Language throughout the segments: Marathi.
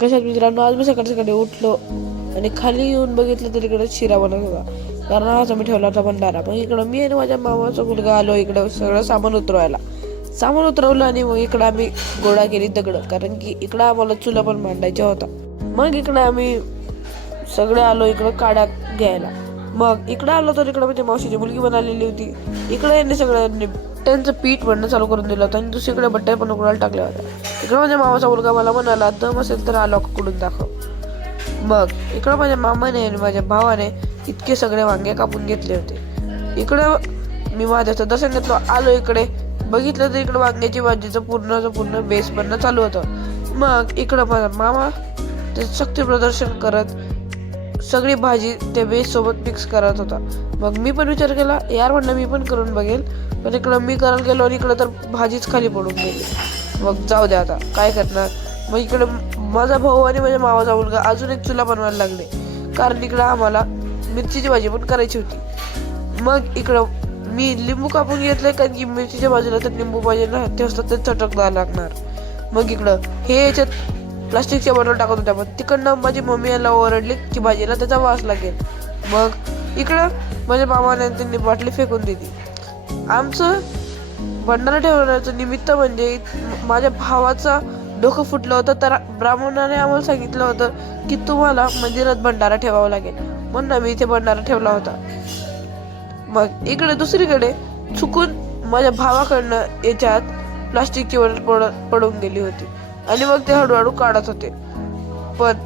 कशात मित्रांनो, आज मी सकाळी सकाळी उठलो आणि खाली येऊन बघितलं तर इकडे शिरा बनत होता, कारण आज आम्ही ठेवला होता भंडारा. मग इकडं मी आणि माझ्या मामाचा मुलगा आलो इकडं सगळं सामान उतरवायला. सामान उतरवलं आणि मग इकडं आम्ही गोळा केली दगड, कारण की इकडं आम्हाला चुला पण मांडायच्या होता. मग इकडं आम्ही सगळे आलो इकडं काड्या घ्यायला. मग इकडं आलो तर इकडं म्हणजे मावशीची मुलगी पण आलेली होती. इकडे यांनी सगळ्यांनी त्यांचं पीठ बनणं चालू करून दिलं होतं आणि दुसरीकडे बट्ट्या पण उकडायला टाकल्या होत्या. इकडं माझ्या मामाचा मुलगा मला म्हणाला, दम असेल तर आलो कुडून दाखव. मग इकडं माझ्या मामाने आणि माझ्या भावाने इतके सगळे वांगे कापून घेतले होते. इकडं मी माझ्याचं दर्शन घेतलं, आलो इकडे बघितलं तर इकडं वांग्याची भाजीचं पूर्ण बेस बनणं चालू होतं. मग इकडं माझा मामा ते शक्ती प्रदर्शन करत सगळी भाजी त्या बेस सोबत मिक्स करत होता. मग मी पण विचार केला, यार म्हणलं मी पण करून बघेल. पण इकडं मी करायला गेलो आणि इकडं तर भाजीच खाली पडून गेली. मग जाऊ द्या, आता काय करणार. मग इकडं माझा भाऊ आणि माझ्या मामाचा मुलगा अजून एक चुला बनवायला लागले, कारण इकडं आम्हाला मिरचीची भाजी पण करायची होती. मग इकडं मी लिंबू कापून घेतलंय, कारण की मिरचीच्या बाजूला तर लिंबू पाहिजे ना, ते असतात ते चटकदार लागणार. मग इकडं हे याच्यात प्लास्टिकच्या बॉटल टाकत होत्या, पण तिकडनं माझी मम्मी याला ओरडली की भाजीला त्याचा वास लागेल. मग इकडं माझ्या मामाने त्यांनी बाटली फेकून दिली. आमचं भंडारा ठेवण्याचं निमित्त म्हणजे माझ्या भावाचा डोकं फुटलं होतं, तर ब्राह्मणाने आम्हाला सांगितलं होतं की तुम्हाला मंदिरात भंडारा ठेवावा लागेल, म्हणून आम्ही इथे भंडारा ठेवला होता. मग इकडे दुसरीकडे चुकून माझ्या भावाकडनं याच्यात प्लास्टिकची बॉटल पडून गेली होती आणि मग ते हळूहळू काढत होते. पण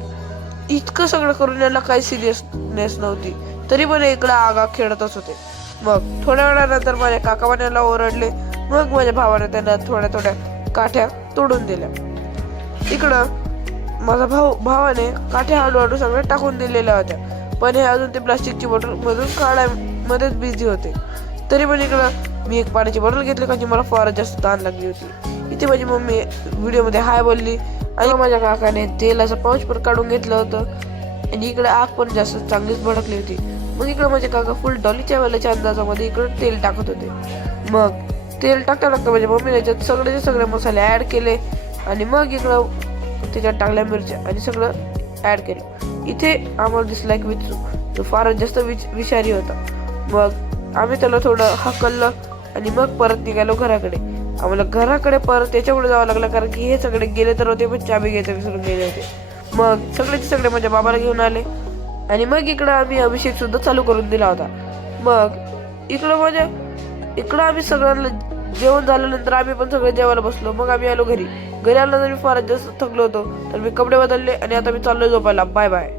इतकं सगळं करून याला काही सिरियसनेस नव्हती, तरी पण इकडं आगा खेळतच होते. मग थोड्या वेळानंतर माझ्या काकावाने याला ओरडले. मग माझ्या भावाने त्यांना थोड्या काठ्या तोडून दिल्या. इकडं माझा भावाने काठ्या हळूहळू सगळ्या टाकून दिलेल्या होत्या, पण हे अजून ते प्लास्टिकची बॉटल मधून काढायमध्येच बिझी होते. तरी पण इकडं मी एक पाण्याची बॉटल घेतली, कारण की मला फारच जास्त तहान लागली होती. इथे माझी मम्मी व्हिडिओमध्ये हाय बोलली आणि माझ्या काकाने तेलाचं पाऊच पण काढून घेतलं होतं आणि इकडे आग पण जास्त चांगलीच भडकली होती. मग इकडं माझे काका फुल डॉलीच्या वेळेच्या अंदाजामध्ये इकडं तेल टाकत होते. मग तेल टाकता माझ्या मम्मीने याच्यात सगळे मसाले ॲड केले आणि मग इकडं त्याच्यात टाकल्या मिरच्या आणि सगळं ॲड केलं. इथे आम्हाला दिसला एक विचू, तो फारच जास्त विषारी होता. मग आम्ही त्याला थोडं हकललं आणि मग परत निघालो घराकडे. आम्हाला घराकडे परत त्याच्यामुळे जावं लागलं, कारण की हे सगळे गेले तर होते, पण चाबी घ्यायचं विसरून गेले होते. मग सगळे माझ्या बाबाला घेऊन आले आणि मग इकडं आम्ही अभिषेक सुद्धा चालू करून दिला होता. मग इकडं आम्ही सगळ्यांना जेवण झाल्यानंतर आम्ही पण सगळे जेवायला बसलो. मग आम्ही आलो घरी आल्यानंतर मी फारच जास्त थकलो होतो, तर मी कपडे बदलले आणि आता मी चाललोय झोपायला. Bye bye.